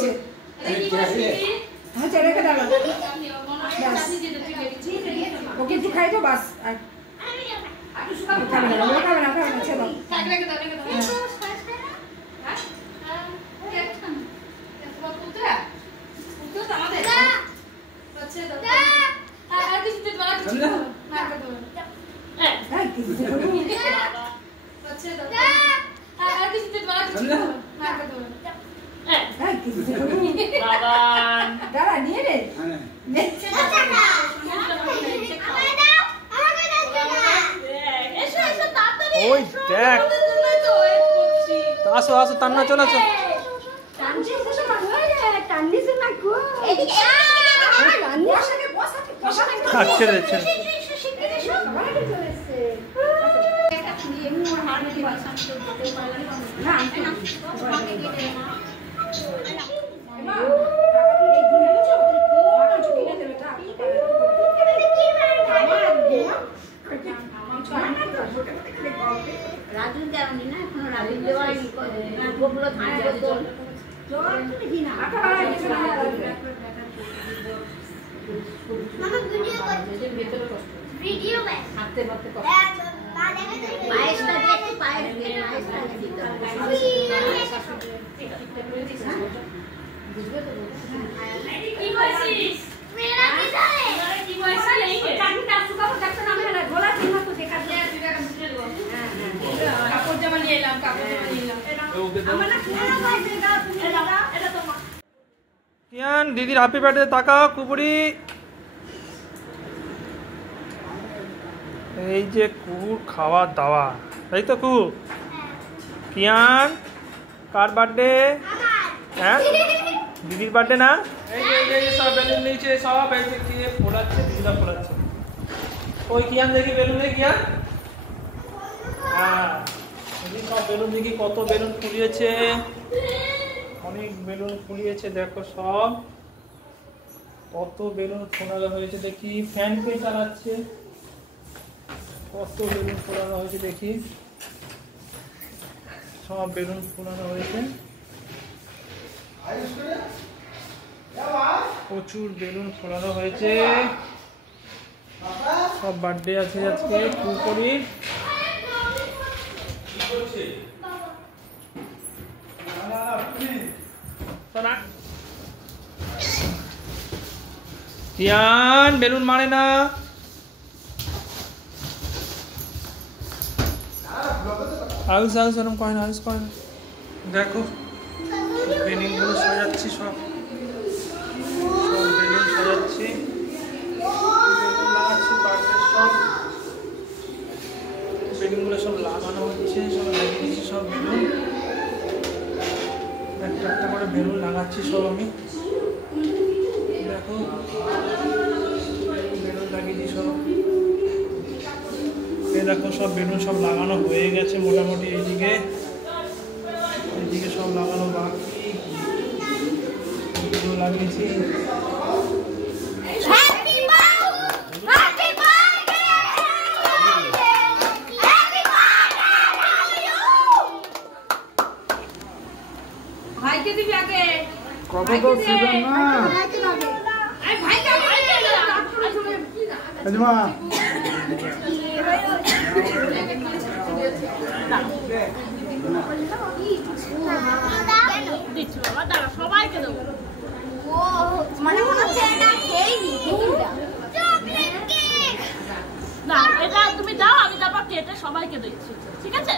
হয়েছে আচ্ছা রেখে দাও ওকে একটু খাই তো বাস আর খাবে না ছেড়ে দাঁড়া নিয়ে রে ওই দেখ আসো আসো তান্না চলে আসো রাজুর তেমনি না এখন রাজুর দেওয়াই গোগুলো থাকে ভিডিও হাতে হাতে পায়েসটা দেখতে পায়েস দিতে বুঝবে তো কি বলছিস মেরা কি জানে কি বলছিস এই কাটি কাটু কাপড় দেখছ না মেরা গোলা চিহ্ন তো দেখা যায় কাপড় জামা নিয়ে এলাম আমার না খেলা পাইছে দাও তুমি এটা তোমার কিয়ান দিদির হ্যাপি বার্থডে তাকাও কুপুরি এই যে কুকুর খাওয়া দাওয়া তাই তো কুকুর কিয়ান কার বার্থডে হ্যাঁ দিদির বার্থডে না এই যে সব বেলুন নিচে সব এই যে কি ফোড়াচ্ছে দিদিরা ফোড়াচ্ছে ওই কিয়ান দেখি বেলুন নেই কিয়ান হ্যাঁ দিদি সব বেলুন দেখি কত বেলুন ফুলিয়েছে অনেক বেলুন ফুলিয়েছে দেখো সব কত বেলুন ফোড়ানো হয়েছে দেখি ফ্যান কে চালাচ্ছে কত বেলুন ফোড়ানো হয়েছে দেখি সব বেলুন ফোড়ানো হয়েছে প্রচুর বেলুন ফোড়ানো হয়েছে সব বার্থডে আছে আজকে কুকুরি কিয়ান বেলুন মারে না আয়ুষ আয়ুষ এরকম কয় না আয়ুষ কয় না দেখো বেলুনগুলো সাজাচ্ছি সব বেলুন সাজাচ্ছি বেলুন লাগাচ্ছি বার্থডে সব বেলুনগুলো সব লাগানো হচ্ছে সব লাগিয়ে দিচ্ছি সব বেলুন একটা একটা করে বেলুন লাগাচ্ছি সব আমি দেখো বেলুন লাগিয়ে দিই সব এই দেখো সব বেলুন সব লাগানো হয়ে গেছে মোটামুটি এইদিকে সব লাগানো বাকি লাগিয়েছি ভাইকে দিবি আগে কবে তো সেজন না এই ভাইকে আজমা দিচ্ছি বাবা দাঁড়া সবাইকে দেবো ও মানে মনে হচ্ছে এটা খেয়েনি চকলেট কেক না এটা তুমি দাও আমি তারপর কেটে সবাইকে দিচ্ছি ঠিক আছে।